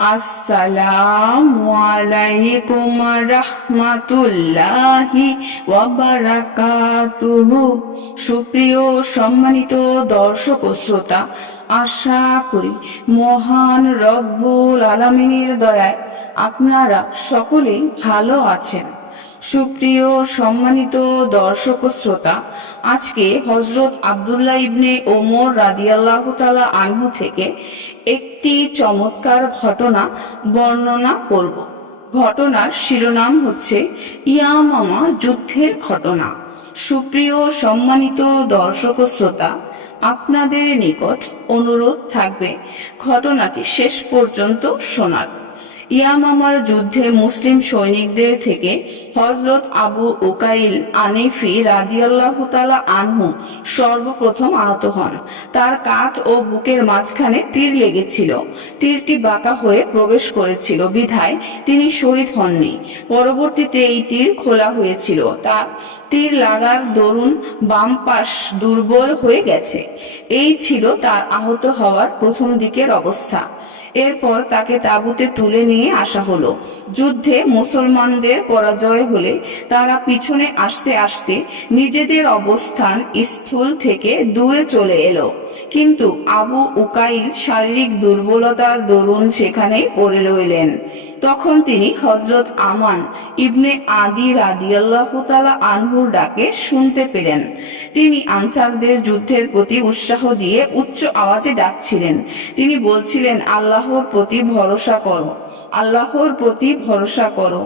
আসসালামু আলাইকুম রাহমাতুল্লাহি ওয়া বারাকাতুহু। সুপ্রিয় সম্মানিত দর্শক ও শ্রোতা, আশা করি মহান রব্বুল আলামিনের দয়ায় আপনারা সকলেই ভালো আছেন। সুপ্রিয় সম্মানিত দর্শক ও শ্রোতা, আজকে হযরত আব্দুল্লাহ ইবনে ওমর রাদিয়াল্লাহু তাআলা আনহু থেকে একটি চমৎকার ঘটনা বর্ণনা করব। ঘটনার শিরোনাম হচ্ছে ইয়ামামা যুদ্ধের ঘটনা। সুপ্রিয় সম্মানিত দর্শক ও শ্রোতা, আপনাদের নিকট অনুরোধ থাকবে ঘটনাটি শেষ পর্যন্ত শোনার। ইয়ামামার যুদ্ধে মুসলিম সৈনিকদের থেকে হযরত আবু উকাইল আনিফি রাদিয়াল্লাহু তাআলা আনহু সর্বপ্রথম আহত হন। তার কাঁধ ও বুকের মাঝখানে তীর লেগেছিল। তীরটি বাঁকা হয়ে প্রবেশ করেছিল বিধায় তিনি শহীদ হননি। পরবর্তীতে এই তীর খোলা হয়েছিল। তার তীর লাগার দরুন বাম পাশ দুর্বল হয়ে গেছে। এই ছিল তার আহত হওয়ার প্রথম দিকের অবস্থা। এরপর তাকে তাঁবুতে তুলে নিয়ে আসা হলো। যুদ্ধে মুসলমানদের পরাজয় হলে তারা পিছনে আসতে আসতে নিজেদের অবস্থান স্থল থেকে দূরে চলে এলো। কিন্তু আবু উকাইল শারীরিক দুর্বলতার দরুন সেখানেই পড়ে রইলেন। তখন তিনি হযরত আমান ইবনে আদি রাদিয়াল্লাহু তাআলা আনহুর ডাকে শুনতে পেলেন। তিনি আনসারদের যুদ্ধের প্রতি উৎসাহ দিয়ে উচ্চ আওয়াজে ডাকছিলেন। তিনি বলছিলেন, আল্লাহর প্রতি ভরসা করো, আল্লাহর প্রতি ভরসা করো,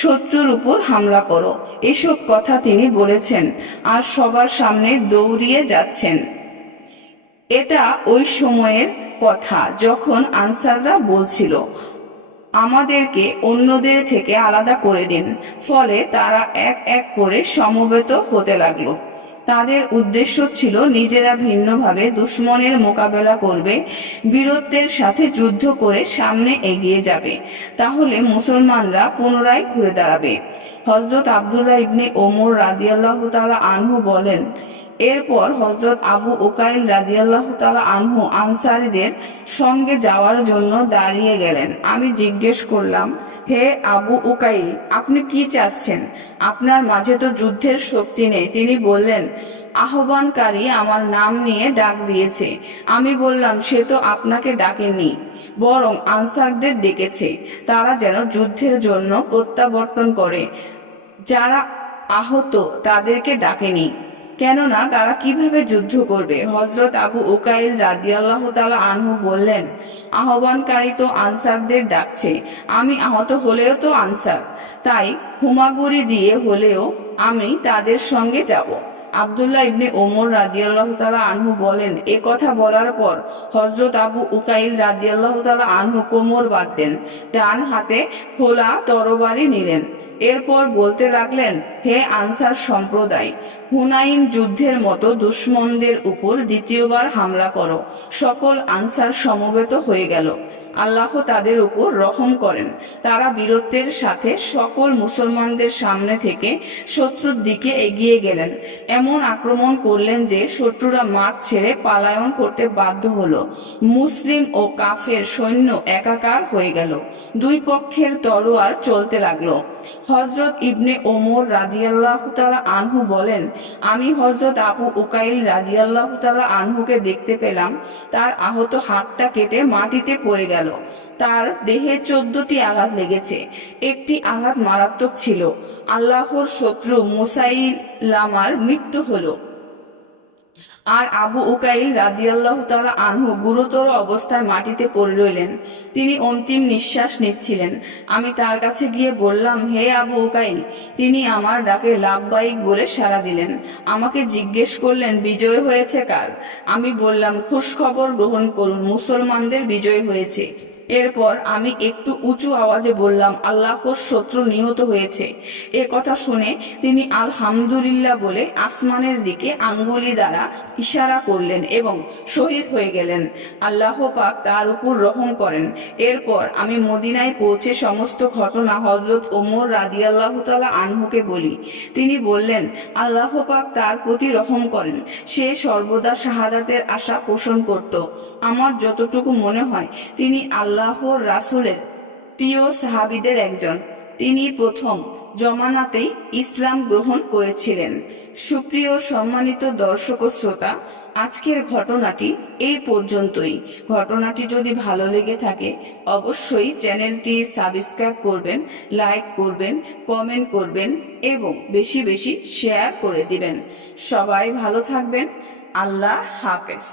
শত্রুর উপর হামলা করো। এসব কথা তিনি বলেছেন আর সবার সামনে দৌড়িয়ে যাচ্ছেন। এটা ওই সময়ের কথা যখন আনসাররা বলছিল, আমাদেরকে অন্যদের থেকে আলাদা করে দিন। ফলে তারা এক এক করে সমবেত হতে লাগলো। তাদের উদ্দেশ্য ছিল নিজেরা ভিন্নভাবে দুশমনের মোকাবেলা করবে, বীরত্বের সাথে যুদ্ধ করে সামনে এগিয়ে যাবে। তাহলে মুসলমানরা পুনরায় ঘুরে দাঁড়াবে। হযরত আব্দুল্লাহ ইবনে ওমর রাদিয়াল্লাহু তাআলা আনহু বলেন, এরপর হযরত আবু উকাইল রাদিয়াল্লাহু তাআলা আনহু আনসারীদের সঙ্গে যাওয়ার জন্য দাঁড়িয়ে গেলেন। আমি জিজ্ঞেস করলাম, হে আবু উকাইল, আপনি কি চাচ্ছেন? আপনার মাঝে তো যুদ্ধের শক্তি নেই। তিনি বললেন, আহ্বানকারী আমার নাম নিয়ে ডাক দিয়েছে। আমি বললাম, সে তো আপনাকে ডাকেনি, বরং আনসারদের ডেকেছে। তারা যেন যুদ্ধের জন্য প্রত্যাবর্তন করে। যারা আহত তাদেরকে ডাকেনি, কেননা তারা কিভাবে যুদ্ধ করবে? হযরত আবু উকাইল রাদিয়াল্লাহু তাআলা আনহু বললেন, আহ্বানকারী তো আনসারদের ডাকছে। আমি আহত হলেও তো আনসার, তাই হুমাগুড়ি দিয়ে হলেও আমি তাদের সঙ্গে যাব। আব্দুল্লাহ ইবনে ওমর রাদিয়াল্লাহু তাআলা আনহু বলেন, এ কথা বলার পর হযরত আবু উকাইল রাদিয়াল্লাহু তাআলা আনহু কোমর বাঁধলেন, ডান হাতে খোলা তরবারি নিলেন। এরপর বলতে লাগলেন, হে আনসার সম্প্রদায়, হুনাইন যুদ্ধের মতো দুশমনদের উপর দ্বিতীয়বার হামলা করো। সকল আনসার সমবেত হয়ে গেল। আল্লাহ তাদের উপর রহম করেন। তারা বীরত্বের সাথে সকল মুসলমানদের সামনে থেকে শত্রুর দিকে এগিয়ে গেলেন। এমন আক্রমণ করলেন যে শত্রুরা মাঠ ছেড়ে পালায়ন করতে বাধ্য হলো। মুসলিম ও কাফের সৈন্য একাকার হয়ে গেল। দুই পক্ষের তলোয়ার চলতে লাগলো। হযরত ইবনে ওমর রাদিয়াল্লাহু তাআলা আনহু বলেন, আমি হযরত আবু উকাইল রাদিয়াল্লাহু তাআলা আনহুকে দেখতে পেলাম। তার আহত হাতটা কেটে মাটিতে পড়ে গেল। তার দেহে 14টি আঘাত লেগেছে। একটি আঘাত মারাত্মক ছিল। আল্লাহর শত্রু মুসাইলামার মৃত্যু হলো। আর আবু উকাইল রাদিয়াল্লাহু তাআলা আনহু গুরুতর অবস্থায় মাটিতে পড়ে রইলেন। তিনি অন্তিম নিঃশ্বাস নিচ্ছিলেন। আমি তার কাছে গিয়ে বললাম, হে আবু উকাইল। তিনি আমার ডাকে লাব্বাইক বলে সাড়া দিলেন। আমাকে জিজ্ঞেস করলেন, বিজয় হয়েছে কার? আমি বললাম, খুশখবর গ্রহণ করুন, মুসলমানদের বিজয় হয়েছে। এরপর আমি একটু উঁচু আওয়াজে বললাম, আল্লাহর শত্রু নিহত হয়েছে। এ কথা শুনে তিনি আলহামদুলিল্লাহ বলে আসমানের দিকে আঙ্গুলি দ্বারা ইশারা করলেন এবং শহীদ হয়ে গেলেন। আল্লাহ পাক তার উপর রহম করেন। এরপর আমি মদিনায় পৌঁছে সমস্ত ঘটনা হযরত ওমর রাদিয়াল্লাহু তাআলা আনহুকে বলি। তিনি বললেন, আল্লাহ পাক তার প্রতি রহম করেন। সে সর্বদা শাহাদাতের আশা পোষণ করত। আমার যতটুকু মনে হয় তিনি আল্লাহ আল্লাহর রাসূলের প্রিয় সাহাবীদের একজন। তিনি প্রথম জমানাতেই ইসলাম গ্রহণ করেছিলেন। সুপ্রিয় সম্মানিত দর্শক ও শ্রোতা, আজকের ঘটনাটি এই পর্যন্তই। ঘটনাটি যদি ভালো লেগে থাকে অবশ্যই চ্যানেলটি সাবস্ক্রাইব করবেন, লাইক করবেন, কমেন্ট করবেন এবং বেশি বেশি শেয়ার করে দিবেন। সবাই ভালো থাকবেন। আল্লাহ হাফেজ।